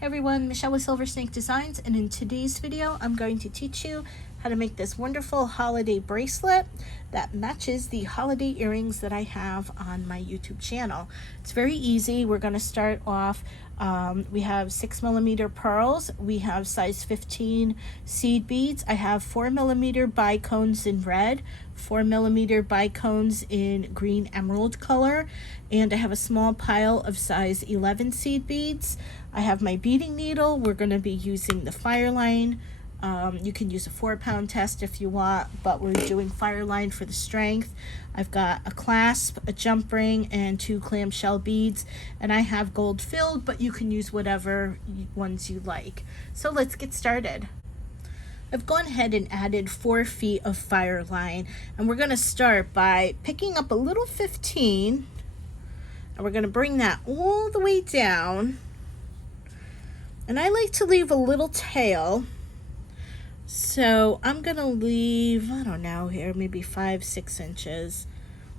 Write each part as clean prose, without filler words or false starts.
Hey everyone, Michelle with Silver Snake Designs, and in today's video I'm going to teach you how to make this wonderful holiday bracelet that matches the holiday earrings that I have on my YouTube channel. It's very easy. We're going to start off, we have 6mm pearls, we have size 15 seed beads, I have 4mm bicones in red, 4mm bicones in green emerald color, and I have a small pile of size 11 seed beads. I have my beading needle. We're going to be using the Fireline. You can use a 4-pound test if you want, but we're doing Fireline for the strength. I've got a clasp, a jump ring, and 2 clamshell beads, and I have gold filled, but you can use whatever ones you like. So let's get started. I've gone ahead and added 4 feet of Fireline, and we're going to start by picking up a little 15, and we're going to bring that all the way down. And I like to leave a little tail, so I'm gonna leave, I don't know, here maybe 5-6 inches,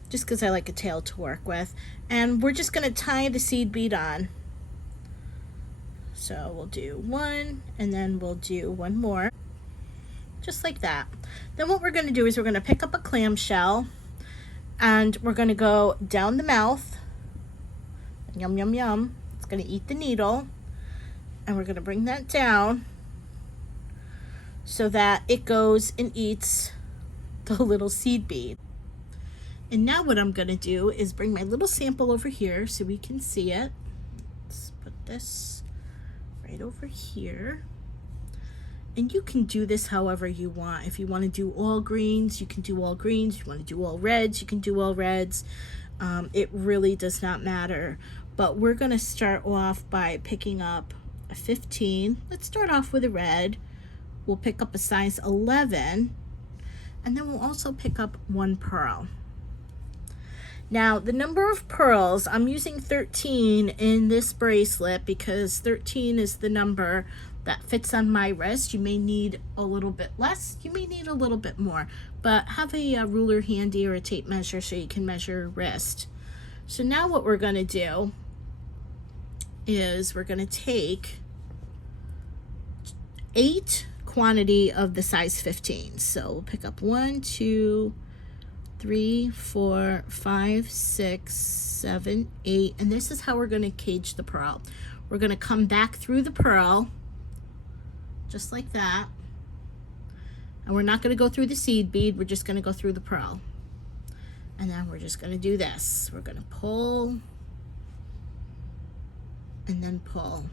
just because I like a tail to work with. And we're just gonna tie the seed bead on. So we'll do 1, and then we'll do 1 more, just like that. Then what we're gonna do is we're gonna pick up a clamshell, and we're gonna go down the mouth. Yum, yum, yum. It's gonna eat the needle. And we're going to bring that down so that it goes and eats the little seed bead. And now what I'm going to do is bring my little sample over here so we can see it. Let's put this right over here. And you can do this however you want. If you want to do all greens, you can do all greens. If you want to do all reds, you can do all reds. It really does not matter. But we're going to start off by picking up a 15. Let's start off with a red. We'll pick up a size 11, and then we'll also pick up 1 pearl. Now the number of pearls, I'm using 13 in this bracelet because 13 is the number that fits on my wrist. You may need a little bit less, you may need a little bit more, but have a ruler handy or a tape measure so you can measure your wrist. So now what we're going to do is we're going to take 8 quantity of the size 15. So we'll pick up 1, 2, 3, 4, 5, 6, 7, 8, and this is how we're going to cage the pearl. We're going to come back through the pearl just like that, and we're not going to go through the seed bead, we're just going to go through the pearl. And then we're just going to do this. We're going to pull and then pull.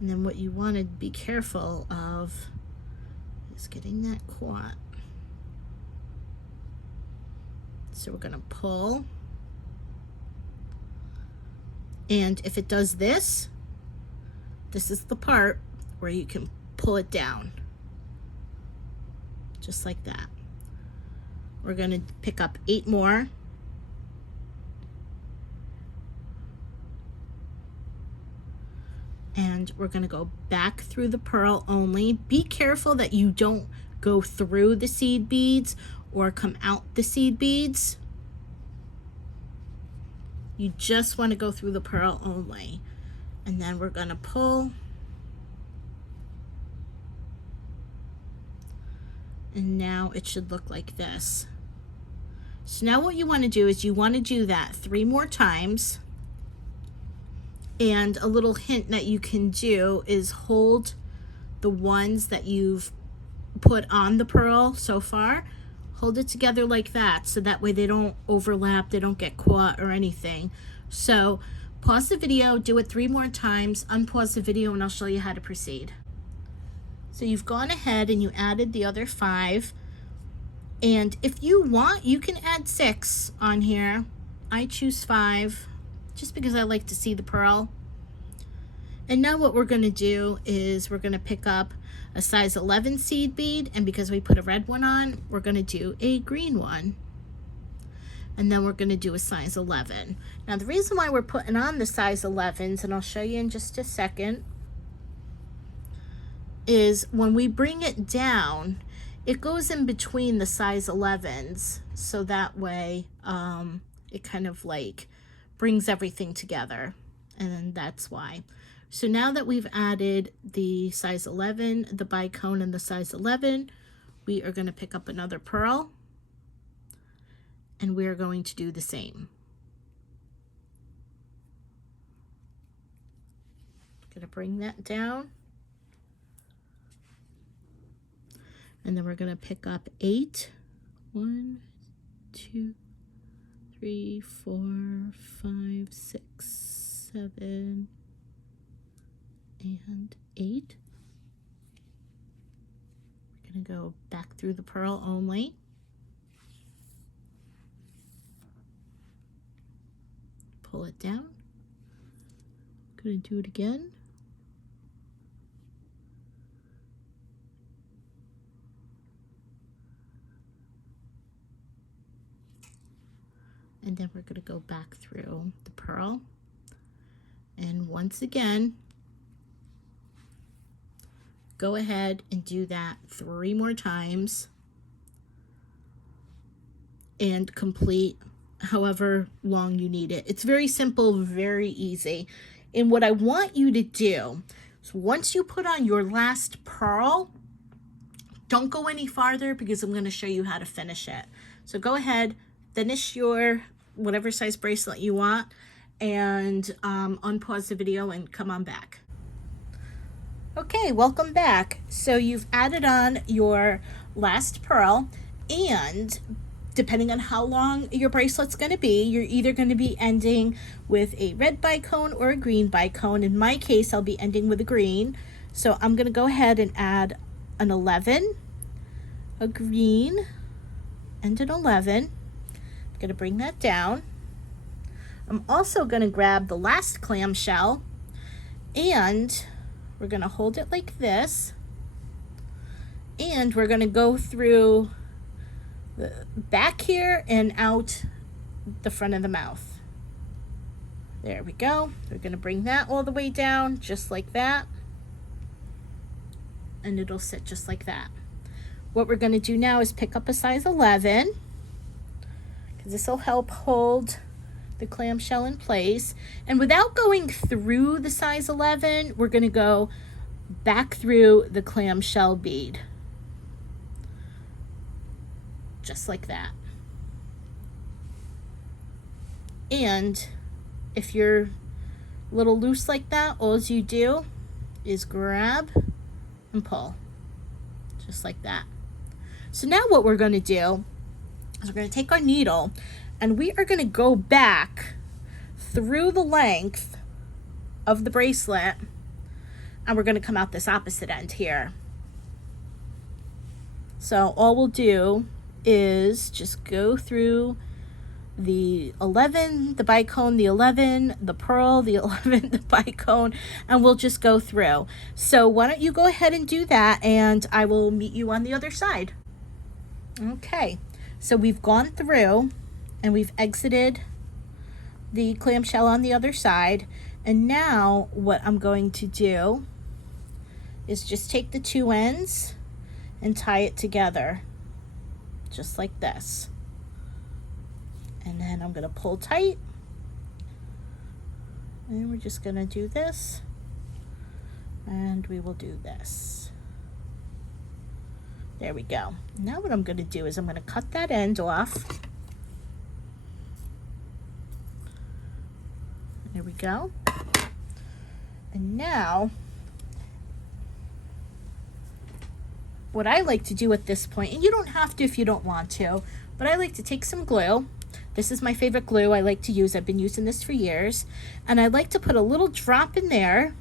And then what you want to be careful of is getting that caught. So we're going to pull. And if it does this, this is the part where you can pull it down. Just like that. We're going to pick up 8 more. And we're going to go back through the pearl only. Be careful that you don't go through the seed beads or come out the seed beads. You just want to go through the pearl only. And then we're going to pull. And now it should look like this. So now what you want to do is you want to do that 3 more times. And a little hint that you can do is hold the ones that you've put on the pearl so far, hold it together like that, so that way they don't overlap, they don't get caught or anything. So pause the video, do it 3 more times, unpause the video, and I'll show you how to proceed. So you've gone ahead and you added the other 5, and if you want, you can add 6 on here. I choose 5 just because I like to see the pearl. And now what we're going to do is we're going to pick up a size 11 seed bead, and because we put a red one on, we're going to do a green one. And then we're going to do a size 11. Now the reason why we're putting on the size 11s, and I'll show you in just a second, is when we bring it down, it goes in between the size 11s, so that way it kind of like brings everything together. and then that's why. So now that we've added the size 11, the bicone and the size 11, we are going to pick up another pearl, and we're going to do the same. Going to bring that down, and then we're going to pick up 8. 1, 2, 3, 4, 5, 6, 7, and 8. We're going to go back through the pearl only. Pull it down. Going to do it again. And then we're going to go back through the pearl. And once again, go ahead and do that 3 more times and complete however long you need it. It's very simple, very easy. And what I want you to do is once you put on your last pearl, don't go any farther because I'm going to show you how to finish it. So go ahead, finish your whatever size bracelet you want, and unpause the video and come on back. Okay, welcome back. So you've added on your last pearl, and depending on how long your bracelet's going to be, you're either going to be ending with a red bicone or a green bicone. In my case, I'll be ending with a green. So I'm going to go ahead and add an 11, a green, and an 11. I'm going to bring that down. I'm also going to grab the last clamshell, and we're going to hold it like this, and we're going to go through the back here and out the front of the mouth. There we go. We're going to bring that all the way down just like that, and it'll sit just like that. What we're going to do now is pick up a size 11, because this will help hold the clamshell in place. And without going through the size 11, we're going to go back through the clamshell bead. Just like that. And if you're a little loose like that, all you do is grab and pull. Just like that. So now what we're going to do is we're going to take our needle and we are going to go back through the length of the bracelet, and we're going to come out this opposite end here. So all we'll do is just go through the 11, the bicone, the 11, the pearl, the 11, the bicone, and we'll just go through. So why don't you go ahead and do that, and I will meet you on the other side. Okay, so we've gone through and we've exited the clamshell on the other side, and now what I'm going to do is just take the two ends and tie it together just like this, and then I'm going to pull tight, and we're just going to do this, and we will do this. There we go. Now what I'm going to do is I'm going to cut that end off. There we go. And now what I like to do at this point, and you don't have to if you don't want to, but I like to take some glue. This is my favorite glue I like to use. I've been using this for years. And I like to put a little drop in there.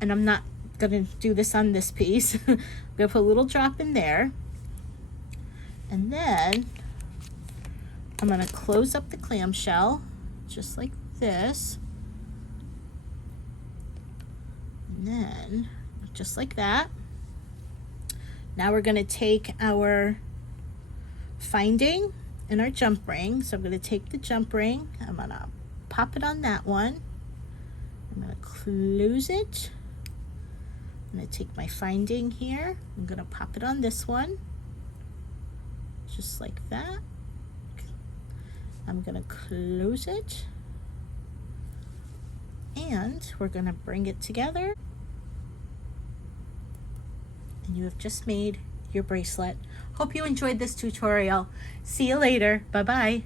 And I'm not going to do this on this piece. I'm going to put a little drop in there. And then I'm going to close up the clamshell just like this. And then just like that. Now we're going to take our finding and our jump ring. So I'm going to take the jump ring. I'm going to pop it on that one. I'm going to close it. I'm going to take my finding here. I'm going to pop it on this one. Just like that. I'm going to close it. And we're going to bring it together. And you have just made your bracelet. Hope you enjoyed this tutorial. See you later. Bye-bye.